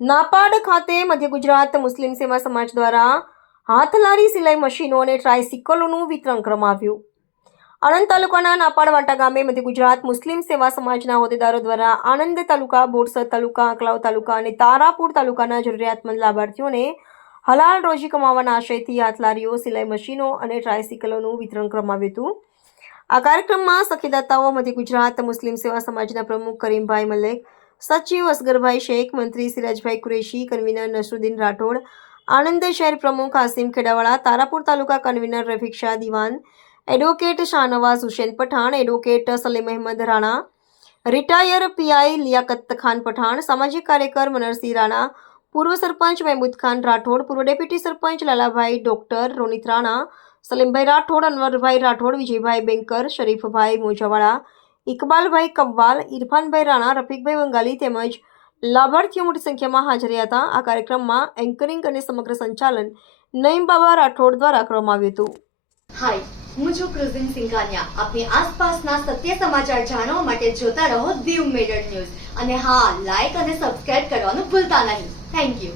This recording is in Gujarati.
નાપાડ ખાતે મધ્ય ગુજરાત મુસ્લિમ સેવા સમાજ દ્વારા હાથલારી સિલાઈ મશીનો અને ટ્રાયસિકલોનું વિતરણ કરવામાં આવ્યું. આણંદ તાલુકાના નાપાડ વાટા ગામે મધ્ય ગુજરાત મુસ્લિમ સેવા સમાજના હોદ્દેદારો દ્વારા આણંદ તાલુકા, બોરસદ તાલુકા, આંકલાવ તાલુકા અને તારાપુર તાલુકાના જરૂરિયાતમંદ લાભાર્થીઓને હલાલ રોજી કમાવાના આશયથી હાથલારીઓ, સિલાઈ મશીનો અને ટ્રાયસિકલોનું વિતરણ કરવામાં આવ્યું હતું. આ કાર્યક્રમમાં સખીદાતાઓ મધ્ય ગુજરાત મુસ્લિમ સેવા સમાજના પ્રમુખ કરીમભાઈ મલેક, સચિવ અસગરભાઈ શેખ, મંત્રી સિરાજભાઈ કુરેશી, કન્વીનર નસરુદ્દીન રાઠોડ, આણંદ શહેર પ્રમુખ Asim Khedawala, Tarapur taluka convener Rafiq Shah Diwan, advocate Shahnawaz Hussain Pathan, advocate Salim Ahmed Rana, retire PI Liaqat Khan Pathan, સામાજિક કાર્યકર મનરસિંહ રાણા, પૂર્વ સરપંચ મહેમૂદ ખાન રાઠોડ, પૂર્વ ડેપ્યુટી સરપંચ લાલાભાઈ ડોક્ટર રોનિત રાણા, સલીમભાઈ રાઠોડ, અનવરભાઈ રાઠોડ, વિજયભાઈ બેંકર, શરીફભાઈ મોજાવાળા, ઇકબાલભાઈ કવ્વાલ, ઇરફાનભાઈ રાણા, રફીકભાઈ બંગાલી તેમજ લાભાર્થીઓ મોટી સંખ્યામાં હાજર રહ્યા હતા. આ કાર્યક્રમમાં એન્કરિંગ અને સમગ્ર સંચાલન નઈમ બાબા રાઠોડ દ્વારા કરવામાં આવ્યું હતું. હાય, હું છું ક્રુઝિન સિંઘાનિયા. આપની આસપાસના સત્ય સમાચાર જાણવા માટે જોતા રહો દીવ મિરર ન્યૂઝ અને હા, લાઈક અને સબસ્ક્રાઇબ કરવાનું ભૂલતા નહીં. Thank you.